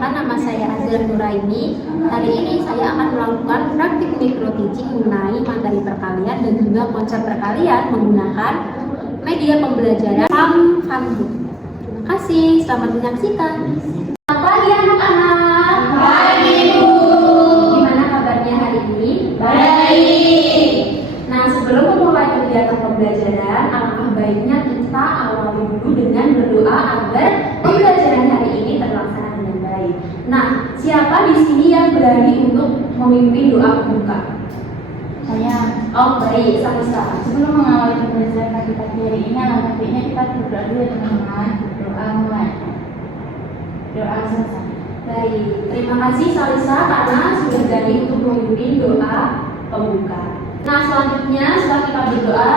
Perkenalkan, nama saya Azhar Nuraini. Hari ini saya akan melakukan praktik micro teaching mengenai materi perkalian dan juga konsep perkalian menggunakan media pembelajaran Funbook. Terima kasih, selamat menyaksikan. Selamat pagi anak-anak. Pagi, Bu. Gimana kabarnya hari ini? Baik. Nah, sebelum memulai kegiatan pembelajaran, alangkah baiknya kita awali dulu dengan berdoa agar pembelajaran hari ini terlaksana dengan baik. Nah, siapa di sini yang berani untuk memimpin doa pembuka? Saya. Oh, baik, sama-sama. Sebelum mengawali pembelajaran pagi hari ini, alangkah baiknya kita berdoa dulu ya teman-teman. Berdoa mulai. Doa selesai. Baik, terima kasih Salisa karena sudah berani untuk memimpin doa pembuka. Nah, selanjutnya setelah kita berdoa,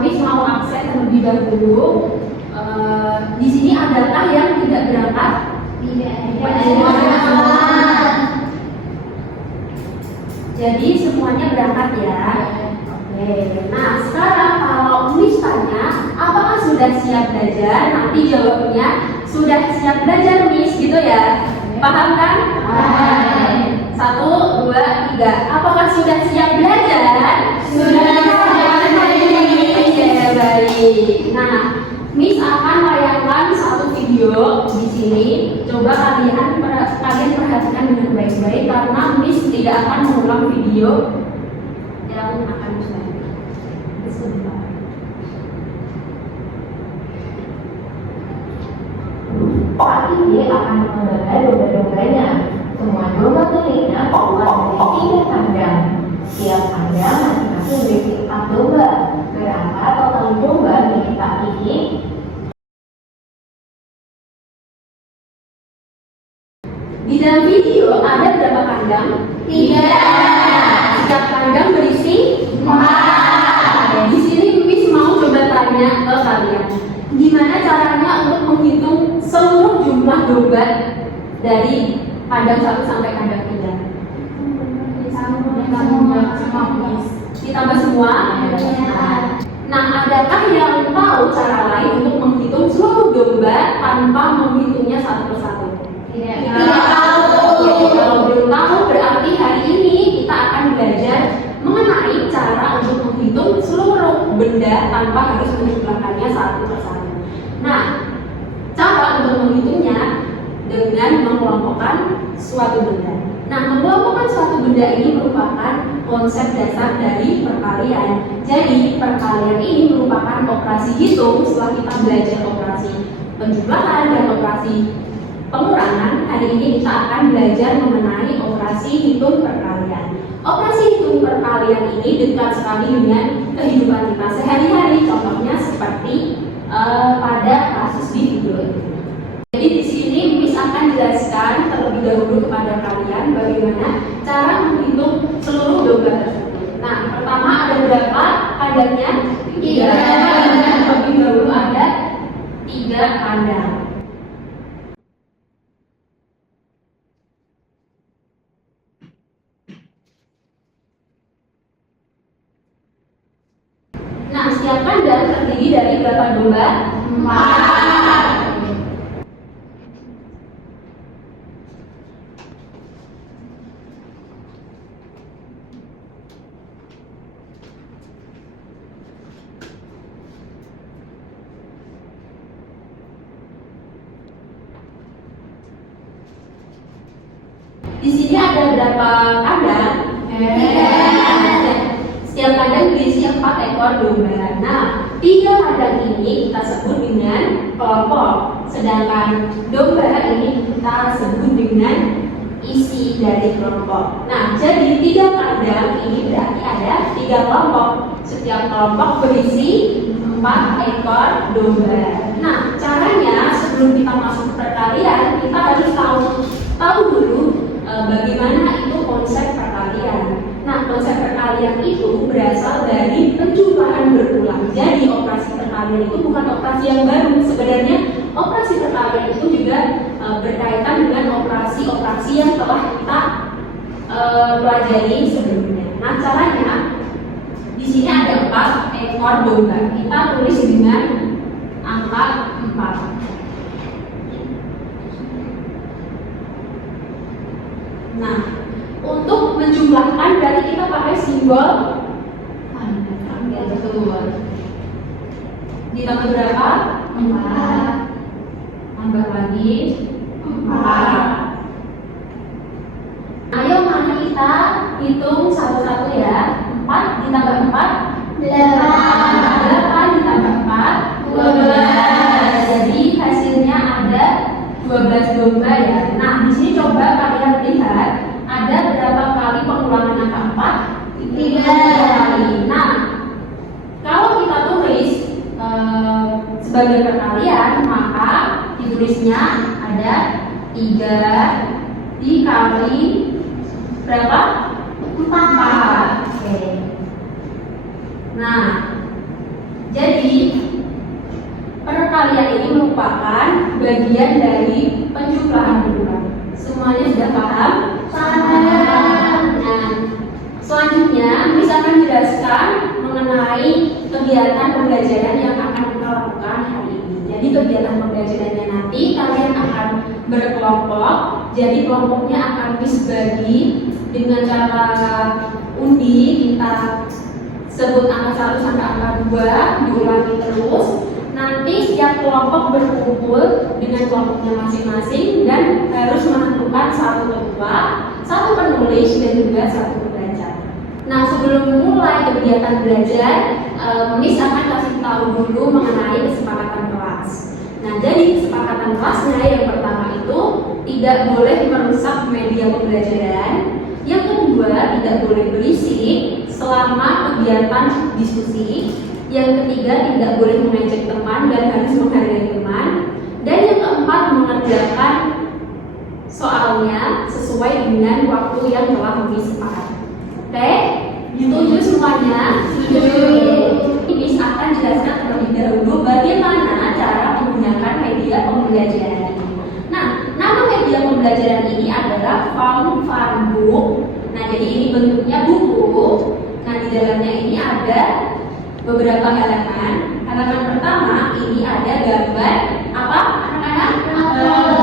Miss mau absen terlebih dahulu. Di sini adakah yang tidak berangkat? Tidak. Jadi semuanya berangkat ya. Oke. Nah, sekarang kalau Miss tanya, apakah sudah siap belajar? Nanti jawabnya sudah siap belajar, Miss, gitu ya. Paham kan? Paham. 1, 2, 3. Apakah sudah siap belajar? Sudah. Oke, baik. Nah, Miss akan layangkan satu video di sini. Coba kalian perhatikan dengan baik-baik karena Miss tidak akan mengulang video yang akan Miss layangkan. Sebentar. Pak ini akan mengenai domba-dombanya. Semua domba miliknya terbuat dari 3 kandang. Setiap kandang masing-masing memiliki 4 domba. Berapa total domba milik Pak ini? Di dalam video ada berapa kandang? 3. Setiap kandang berisi 4. Di sini Miss mau coba tanya ke kalian, gimana caranya untuk menghitung seluruh jumlah domba dari kandang 1 sampai kandang 3? Ditambah semua. Nah, adakah yang tahu cara lain untuk menghitung seluruh domba tanpa menghitungnya satu persatu? Tidak tahu. Kalau belum tahu, berarti hari ini kita akan belajar mengenai cara untuk menghitung seluruh benda tanpa harus menjumlahkannya satu persatu. Nah, cara untuk menghitungnya dengan mengelompokkan suatu benda. Nah, mengelompokkan suatu benda ini merupakan konsep dasar dari perkalian. Jadi, perkalian ini merupakan operasi hitung. Setelah kita belajar operasi penjumlahan dan operasi pengurangan, hari ini kita akan belajar mengenai operasi hitung perkalian. Operasi hitung perkalian ini dekat sekali dengan kehidupan kita sehari-hari. Contohnya seperti pada kasus di video ini. Jadi di sini Miss akan jelaskan terlebih dahulu kepada kalian bagaimana cara menghitung seluruh domba tersebut. Nah, pertama ada berapa kandangnya? 3. Terlebih dahulu ada 3 kandang. Nah, setiap kandang terdiri dari berapa domba? 4. Di sini ada berapa kandang? 3. Setiap kandang berisi 4 ekor domba. Nah, 3 kandang ini kita sebut dengan kelompok, sedangkan domba ini kita sebut dengan isi dari kelompok. Nah, jadi 3 kandang ini berarti ada 3 kelompok. Setiap kelompok berisi 4 ekor domba. Nah, caranya sebelum kita masuk ke perkalian, kita harus tahu dulu bagaimana itu konsep perkalian. Nah, konsep perkalian itu berasal dari penjumlahan berulang. Jadi, operasi perkalian itu bukan operasi yang baru. Sebenarnya, operasi perkalian itu juga berkaitan dengan operasi-operasi yang telah kita pelajari sebelumnya. Nah, caranya di sini ada 4 ekor domba. Kita tulis dengan angka 4. Nah, untuk menjumlahkan berarti kita pakai simbol ya, betul. Ditambah berapa? 4. Tambah lagi 4. Ayo mari kita hitung satu-satu ya. 4 ditambah 4 8 ditambah 4 12. Jadi hasilnya ada 12 domba ya. Nah, di sini coba kalian lihat ada berapa kali pengulangan angka 4? 3 kali. Nah, kalau kita tulis sebagai perkalian, maka ditulisnya ada 3 dikali berapa? 4. Oke. Nah, jadi perkalian ini merupakan bagian dari penjumlahan bulan. Semuanya sudah paham? Paham. Nah, selanjutnya Miss akan jelaskan mengenai kegiatan pembelajaran yang akan kita lakukan hari ini. Jadi kegiatan pembelajarannya nanti kalian akan berkelompok. Jadi kelompoknya akan Miss bagi dengan cara undi. Kita sebut angka 1 sampai angka 2, diulangi terus. Nanti setiap kelompok berkumpul dengan kelompoknya masing-masing dan harus menentukan satu ketua, satu penulis dan juga satu pembaca. Nah, sebelum mulai kegiatan belajar, Miss akan kasih tahu dulu mengenai kesepakatan kelas. Nah, jadi kesepakatan kelasnya yang pertama itu tidak boleh merusak media pembelajaran. Yang kedua, tidak boleh berisik selama kegiatan diskusi. Yang ketiga, tidak boleh mengejek teman dan harus menghargai teman. Dan yang keempat, mengerjakan soalnya sesuai dengan waktu yang telah disepakati. Oke? Setuju semuanya? Setuju. Miss akan jelaskan terlebih dahulu bagaimana cara menggunakan media pembelajaran. Nah, nama media pembelajaran ini adalah Fun Book. Nah, jadi ini bentuknya buku. Nah, di dalamnya ini ada beberapa halaman. Halaman pertama ini ada gambar apa? Anak-anak?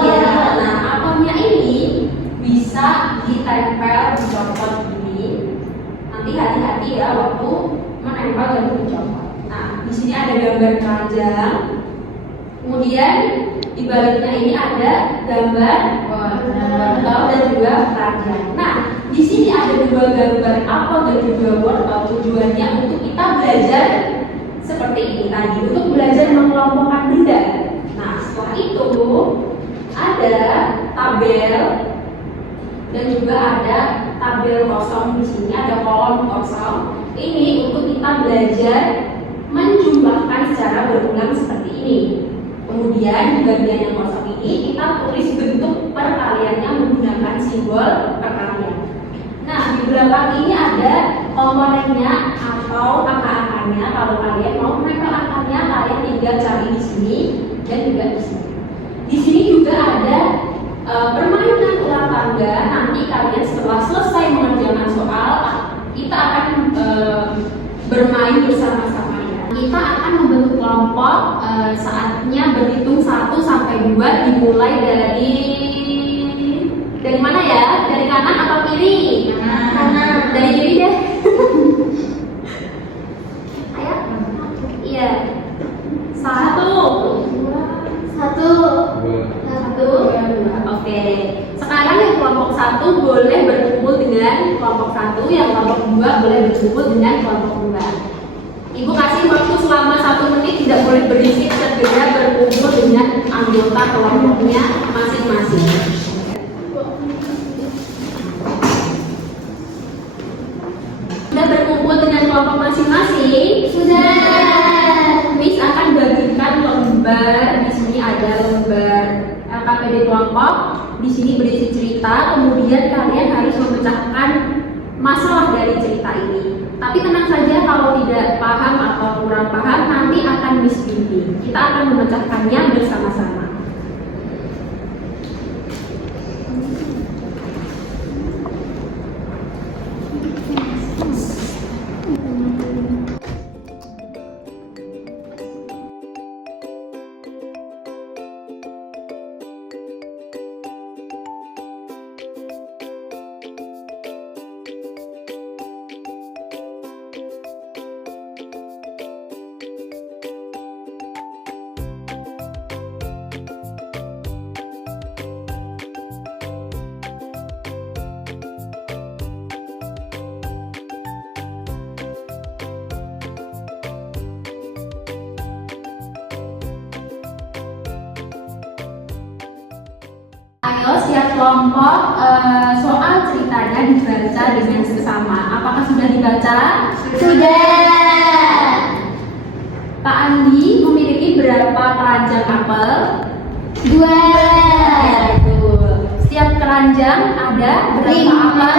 Ya. Nah, aponnya ini bisa ditempel, dicopot gini. Nanti hati-hati ya waktu menempel dan dicopot. Nah, di sini ada gambar keranjang. Kemudian di baliknya ini ada gambar wortel dan juga keranjang. Nah, di sini ada dua gambar apel dan juga wortel. Tujuannya untuk kita belajar seperti ini tadi, untuk belajar mengelompokkan benda. Nah, setelah itu ada tabel dan juga ada tabel kosong. Di sini ada kolom kosong. Ini untuk kita belajar menjumlahkan secara berulang seperti ini. Kemudian di bagian yang kosong ini kita tulis bentuk perkaliannya menggunakan simbol perkalian. Nah, di belakang ini ada komponennya atau angka-angkanya. Kalau kalian mau menempel angkanya, kalian tinggal cari di sini dan juga di sini. Di sini juga ada permainan ulang tangga. Nanti kalian setelah selesai mengerjakan soal, kita akan bermain bersama-sama. Kita akan membentuk kelompok. Saatnya berhitung 1 sampai 2, dimulai dari mana ya? Dari kanan atau kiri? Kanan. Dari kiri deh. Ayo. Iya. 1. Oke. Sekarang yang kelompok 1 boleh berkumpul dengan kelompok 1, yang kelompok 2 boleh berkumpul dengan kelompok 2. Ibu kasih waktu selama 1 menit, tidak boleh berisik, segera berkumpul dengan anggota kelompoknya masing-masing. Sudah berkumpul dengan kelompok masing-masing? Sudah. Miss akan bagikan lembar. Di sini ada lembar LKPD kelompok. Di sini berisi cerita. Kemudian kalian harus memecahkan masalah dari cerita ini. Tapi tenang saja, kalau tidak paham atau kurang paham, nanti akan Miss bimbing. Kita akan memecahkannya bersama-sama. Ayo setiap kelompok soal ceritanya dibaca dengan seksama. Apakah sudah dibaca? Sudah. Pak Andi memiliki berapa keranjang apel? 2. Betul. Setiap keranjang ada berapa apel?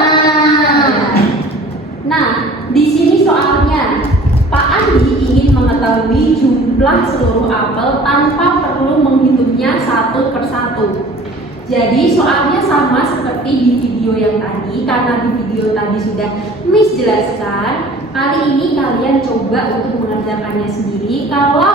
Nah, di sini soalnya Pak Andi ingin mengetahui jumlah seluruh apel tanpa perlu menghitungnya satu persatu. Jadi soalnya sama seperti di video yang tadi, karena di video tadi sudah Miss jelaskan. Kali ini kalian coba untuk mengerjakannya sendiri. Kalau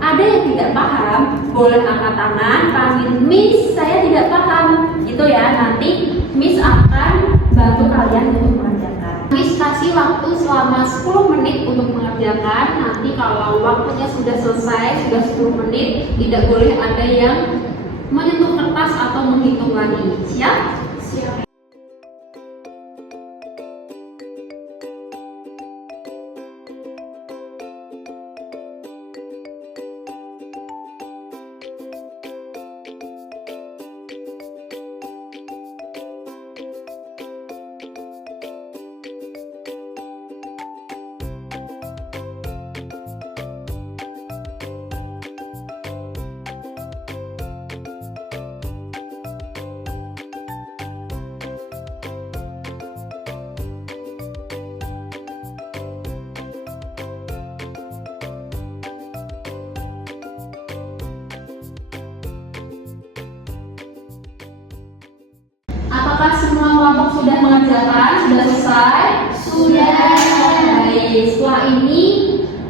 ada yang tidak paham, boleh angkat tangan, panggil Miss, saya tidak paham. Gitu ya, nanti Miss akan bantu kalian untuk mengerjakan. Miss kasih waktu selama 10 menit untuk mengerjakan. Nanti kalau waktunya sudah selesai, sudah 10 menit, tidak boleh ada yang menyentuh kertas atau menghitung lagi. Siap? Siap. Apakah semua kelompok sudah mengerjakan? Sudah selesai? Sudah. Baik, setelah ini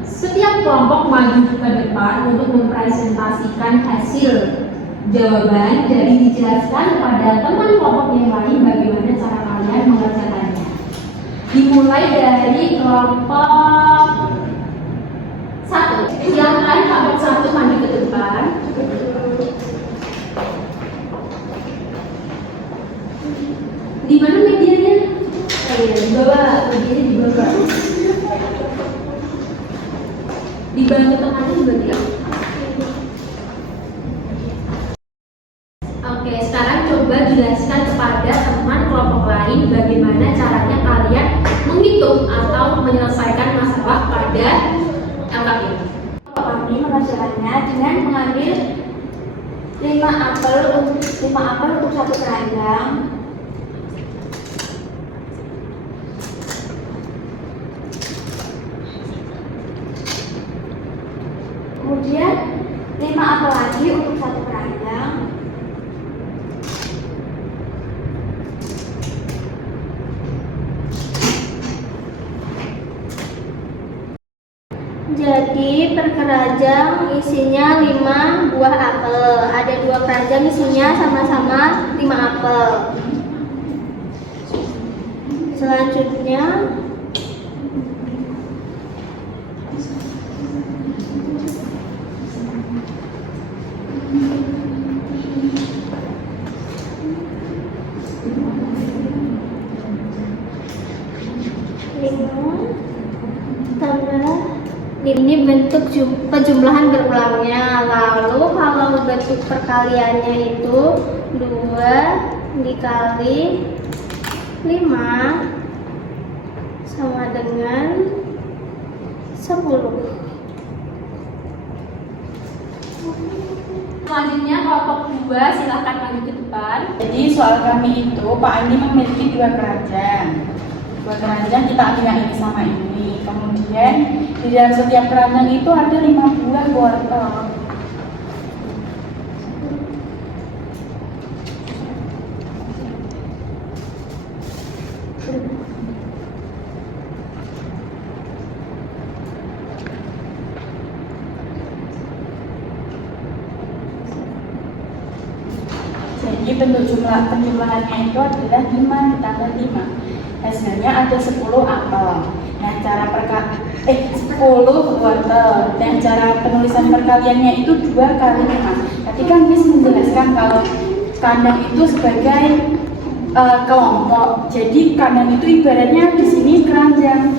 setiap kelompok maju ke depan untuk mempresentasikan hasil jawaban. Jadi dijelaskan kepada teman kelompok yang lain bagaimana cara kalian mengerjakannya. Dimulai dari kelompok 1. Silakan kelompok 1 maju ke depan. Di mana medianya? Di bawah, medianya di bawah. Dibantu temannya juga tidak. Oke, sekarang coba jelaskan kepada teman kelompok lain bagaimana caranya kalian menghitung atau menyelesaikan masalah pada angka ini. Kami mengerjakannya dengan mengambil 5 apel untuk 1 keranjang. Kemudian 5 apel lagi untuk 1 keranjang. Jadi per keranjang isinya 5 buah apel. Ada 2 keranjang isinya sama-sama 5 apel. Selanjutnya ini bentuk penjumlahan berulangnya. Lalu kalau bentuk perkaliannya itu 2 dikali 5 sama dengan 10. Selanjutnya kelompok 2 silahkan maju ke depan. Jadi soal kami itu Pak Andi memiliki 2 keranjang. 2 keranjang kita ambil yang ini sama ini. Kemudian di dalam setiap keranjang itu ada 5 buah wortel. Jadi bentuk penjumlahannya itu adalah 5 ditambah 5. Hasilnya ada 10 apel. Nah, 10 wortel. Dan cara penulisan perkaliannya itu 2 kali 5. Tadi kan Miss menjelaskan kalau kandang itu sebagai kelompok. Jadi kandang itu ibaratnya di sini keranjang.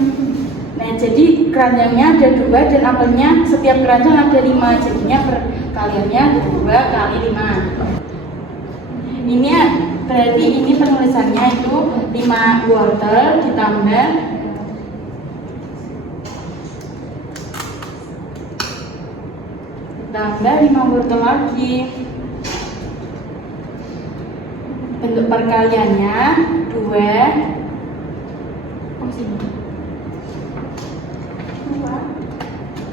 Nah, jadi keranjangnya ada 2 dan apelnya setiap keranjang ada 5. Jadinya perkaliannya 2 kali 5. Ini berarti ini penulisannya itu 5 wortel ditambah 5 wortel lagi. Bentuk perkaliannya 2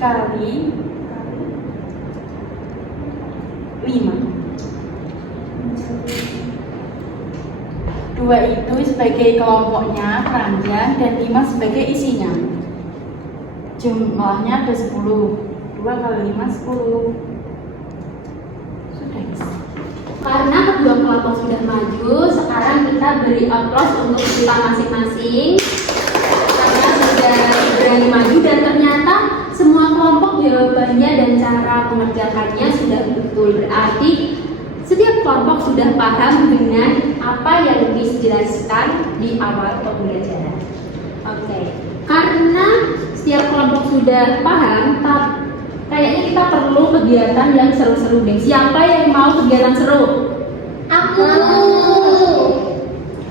kali 5. 2 itu sebagai kelompoknya keranjang dan 5 sebagai isinya. Jumlahnya ada 10. 2 kali 5 10. Sudah bisa. Karena kedua kelompok sudah maju, sekarang kita beri aplaus untuk kita masing-masing karena sudah berani maju dan ternyata semua kelompok jawabannya dan cara mengerjakannya sudah betul. Berarti setiap kelompok sudah paham dengan apa yang dijelaskan di awal pembelajaran. Oke. Karena setiap kelompok sudah paham, kayaknya kita perlu kegiatan yang seru-seru deh. Siapa yang mau kegiatan seru? Aku.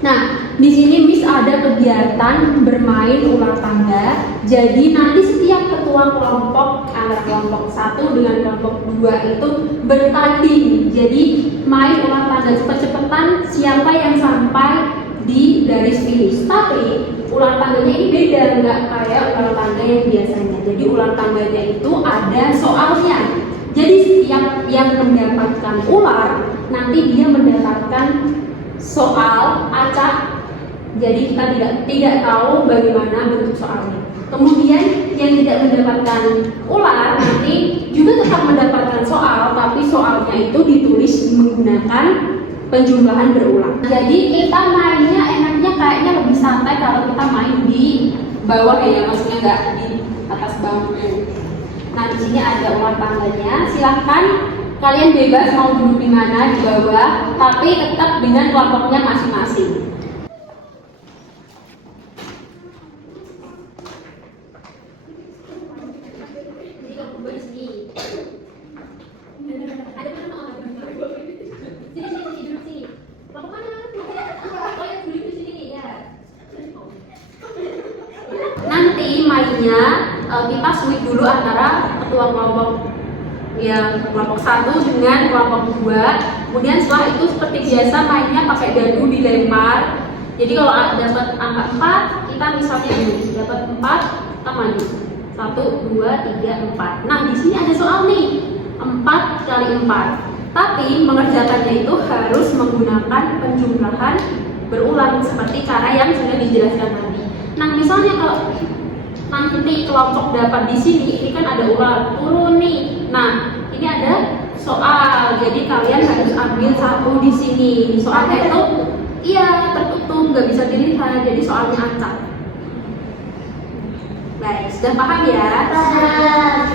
Nah, di sini Miss ada kegiatan bermain ular tangga. Jadi nanti setiap ketua kelompok antara kelompok 1 dengan kelompok 2 itu bertanding. Jadi main ular tangga cepet-cepetan siapa yang sampai di garis finish. Tapi ular tangganya ini beda, nggak kayak ular tangga yang biasanya. Jadi ular tangganya itu ada soalnya. Jadi setiap yang mendapatkan ular nanti dia mendapatkan soal acak. Jadi kita tidak tahu bagaimana bentuk soalnya. Kemudian yang tidak mendapatkan ular nanti juga tetap mendapatkan soal, tapi soalnya itu ditulis menggunakan penjumlahan berulang. Jadi kita mainnya enaknya kayaknya lebih santai kalau kita main di bawah ya, maksudnya nggak di atas bangku. Nah di sini ada ular tangganya. Silahkan kalian bebas mau duduk di mana, di bawah, tapi tetap dengan kelompoknya masing-masing. Nanti mainnya kita switch dulu antara ketua kelompok yang kelompok 1 dengan kelompok 2. Kemudian setelah itu seperti biasa mainnya pakai dadu dilempar. Jadi kalau dapat angka 4, kita misalnya ini dapat 4, kita maju 1, 2, 3, 4. Nah di sini ada soal nih 4 kali 4. Tapi mengerjakannya itu harus menggunakan penjumlahan berulang seperti cara yang sudah dijelaskan tadi. Nah misalnya kalau nanti kelompok dapat di sini, ini kan ada ular turun nih. Nah ini ada soal, jadi kalian harus ambil satu di sini. Soalnya itu iya tertutup, nggak bisa dilihat, jadi soalnya acak. Baik, sudah paham ya? Paham.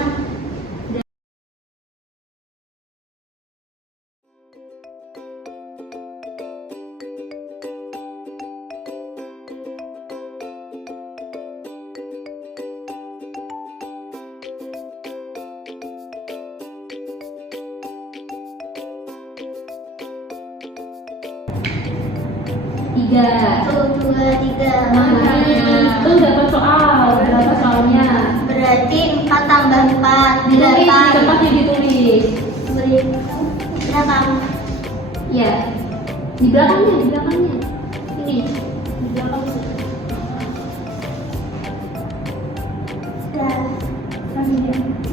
Tiga. 1, 2, 3. Nah, itu dapat soal. Berapa soalnya? Berarti 4 tambah 4, Ditulis, 8. tempatnya ditulis. Belakang. Ya, di belakangnya. Ini, di belakang.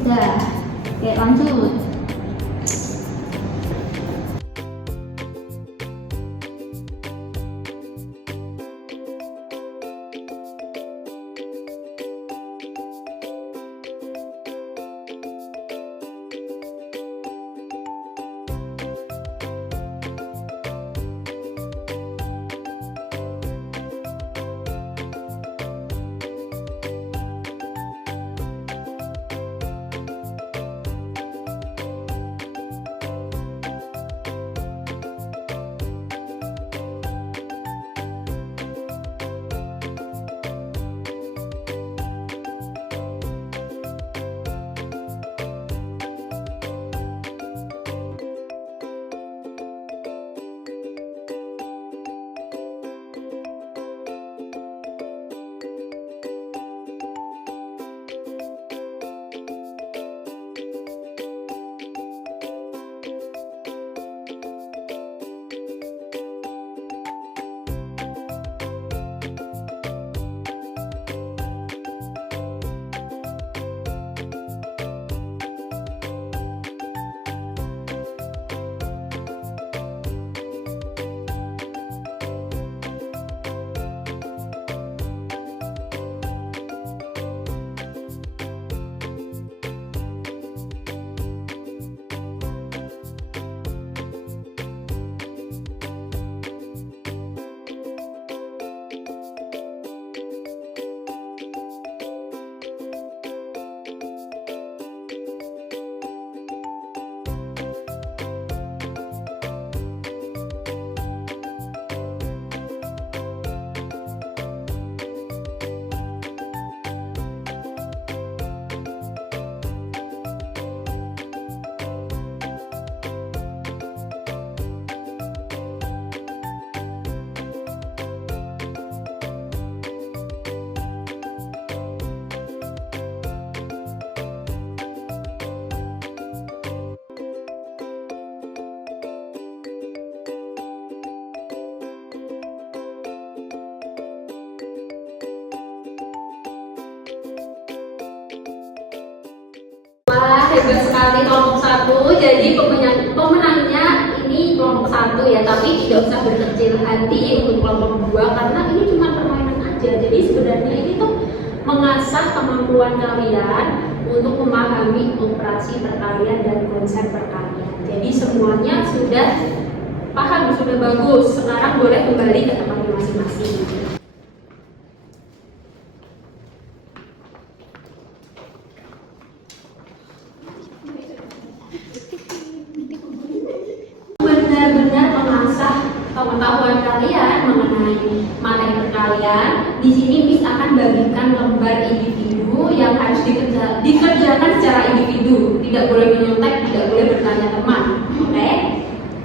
Sudah. Oke, lanjut. sekali kelompok 1. Jadi pemenangnya ini kelompok 1 ya, tapi tidak usah berkecil hati untuk kelompok 2 karena ini cuma permainan aja. Jadi sebenarnya ini tuh mengasah kemampuan kalian untuk memahami operasi perkalian dan konsep perkalian. Jadi semuanya sudah paham, sudah bagus. Sekarang boleh kembali ke tempatnya masing-masing. Benar-benar mengasah pengetahuan kalian mengenai materi perkalian. Di sini Miss akan bagikan lembar individu yang harus dikerjakan secara individu. Tidak boleh menyontek, tidak boleh bertanya teman. Oke?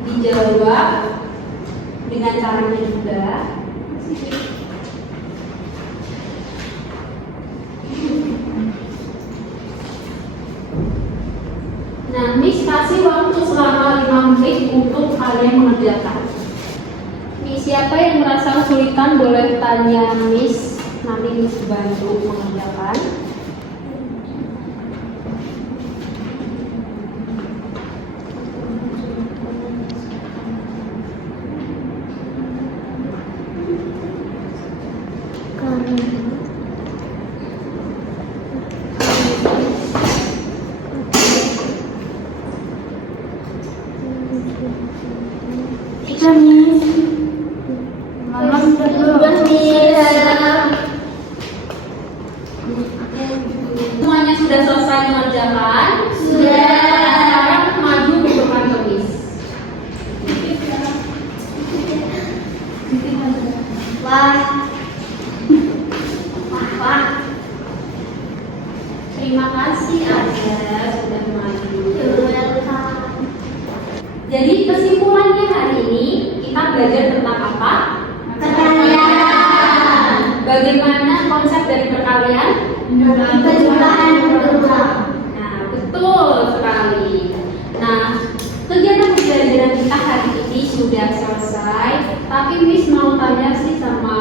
Dijawab dengan caranya juga. Nah, Miss kasih waktu selama 5 menit untuk kalian mengerjakan. Miss, siapa yang merasa kesulitan boleh tanya Miss, nanti Miss bantu mengerjakan. Semuanya sudah selesai mengerjakan? Sudah. Sekarang maju ke depan ke Miss. Wah. Terima kasih Aja sudah maju. Jadi kesimpulannya hari ini kita belajar tentang apa? Perkalian. Bagaimana konsep dari perkalian? Penjumlahan berulang. Nah, betul sekali. Nah, kegiatan pembelajaran kita hari ini sudah selesai. Tapi Miss mau tanya sih sama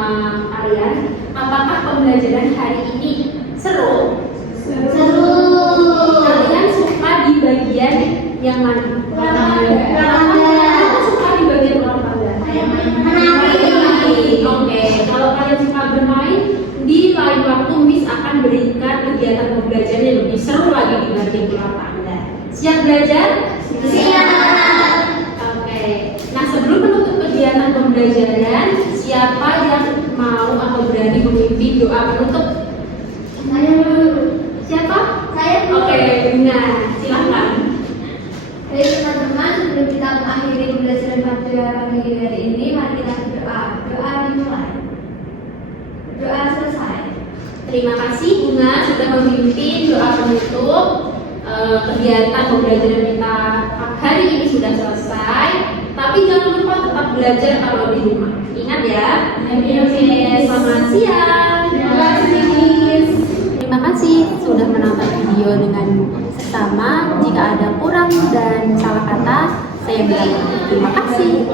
Aryan, apakah pembelajaran hari ini seru? Seru. Kalian suka di bagian yang mana? Kenapa suka di bagian olahraga? Menari. Oke, kalau kalian suka bermain, di lain waktu Miss akan berikan kegiatan pembelajaran yang lebih seru lagi dibanding olahraga. Siap belajar? Siap. Oke. Nah, sebelum menutup kegiatan pembelajaran, siapa yang mau atau berani memimpin doa penutup? Saya dulu. Siapa? Saya dulu. Oke, benar. Silakan. Baik teman-teman, sebelum kita mengakhiri pembelajaran pada pagi hari ini, mari kita berdoa. Doa dimulai. Doa selesai. Terima kasih Bunga sudah memimpin doa penutup. Kegiatan pembelajaran kita hari ini sudah selesai. Tapi jangan lupa tetap belajar kalau di rumah. Ingat ya. Oke, selamat siang. Terima kasih, Miss. Terima kasih sudah menonton video dengan seksama. Jika ada kurang dan salah kata, saya bilang terima kasih.